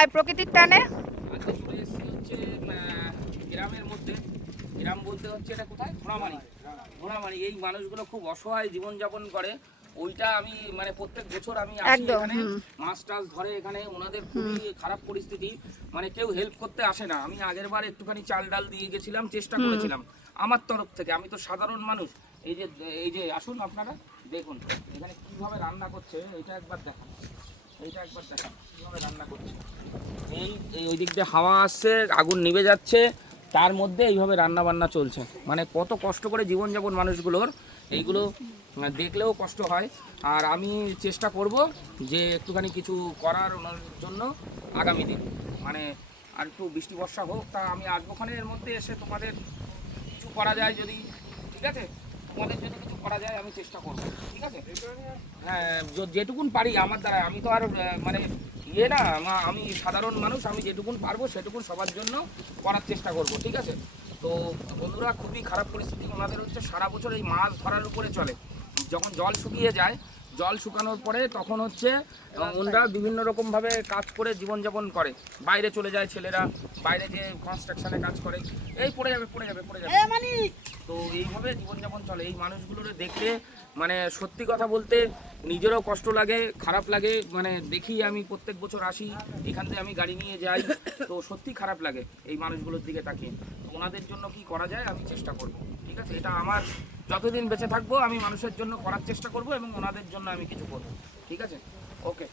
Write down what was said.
কোথায় প্রকৃতির টানে? আজকে চলে এসেছি হচ্ছে গ্রামের মধ্যে। গ্রাম বলতে হচ্ছে এটা কোথায়, ঘোড়ামারি। ঘোড়ামারি এই মানুষগুলো খুব অসহায় জীবনযাপন করে। ওইটা আমি মানে প্রত্যেক বছর আমি আসি এখানে, মাছ টাছ ধরে এখানে। ওনাদের খুবই খারাপ পরিস্থিতি, মানে কেউ হেল্প করতে আসে না। আমি আগের বার একটুখানি চাল ডাল দিয়ে গেছিলাম, চেষ্টা করেছিলাম আমার তরফ থেকে। আমি তো সাধারণ মানুষ। এই যে আসুন আপনারা দেখুন এখানে কিভাবে রান্না করছে, এইটা একবার দেখান। এইটা একবার দেখান কিভাবে রান্না করছে। এই ওই দিক দিয়ে হাওয়া আসছে, আগুন নিভে যাচ্ছে, তার মধ্যে এইভাবে রান্না বান্না চলছে। মানে কত কষ্ট করে জীবনযাপন মানুষগুলোর, এইগুলো দেখলেও কষ্ট হয়। আর আমি চেষ্টা করব যে একটুখানি কিছু করার ওনার জন্য আগামী দিন, মানে আর একটু বৃষ্টি বর্ষা হোক, তা আমি আসবোখানে। এর মধ্যে এসে তোমাদের কিছু করা যায় যদি, ঠিক আছে, তোমাদের যদি কিছু করা যায় আমি চেষ্টা করব, ঠিক আছে। হ্যাঁ, যেটুকুন পারি আমার দ্বারা। আমি তো আর মানে ইয়ে না, আমি সাধারণ মানুষ। আমি যেটুকুন পারবো সেটুকুন সবার জন্য করার চেষ্টা করব, ঠিক আছে। তো বন্ধুরা, খুবই খারাপ পরিস্থিতি ওনাদের হচ্ছে। সারা বছর এই মাছ ধরার উপরে চলে। যখন জল শুকিয়ে যায়, জল শুকানোর পরে তখন হচ্ছে ওনারা বিভিন্ন রকমভাবে কাজ করে জীবনযাপন করে। বাইরে চলে যায় ছেলেরা, বাইরে যে কনস্ট্রাকশনে কাজ করে। এই পড়ে যাবে পড়ে যাবে পড়ে যাবে। তো এইভাবে জীবনযাপন চলে। এই মানুষগুলোর দেখলে মানে সত্যি কথা বলতে নিজেরও কষ্ট লাগে, খারাপ লাগে। মানে দেখি, আমি প্রত্যেক বছর আসি, এখান থেকে আমি গাড়ি নিয়ে যাই, তো সত্যি খারাপ লাগে এই মানুষগুলোর দিকে তাকিয়ে। তো ওনাদের জন্য কি করা যায় আমি চেষ্টা করব, ঠিক আছে। এটা আমার যতদিন বেঁচে থাকবো আমি মানুষের জন্য করার চেষ্টা করব এবং ওনাদের জন্য আমি কিছু করব, ঠিক আছে। ওকে।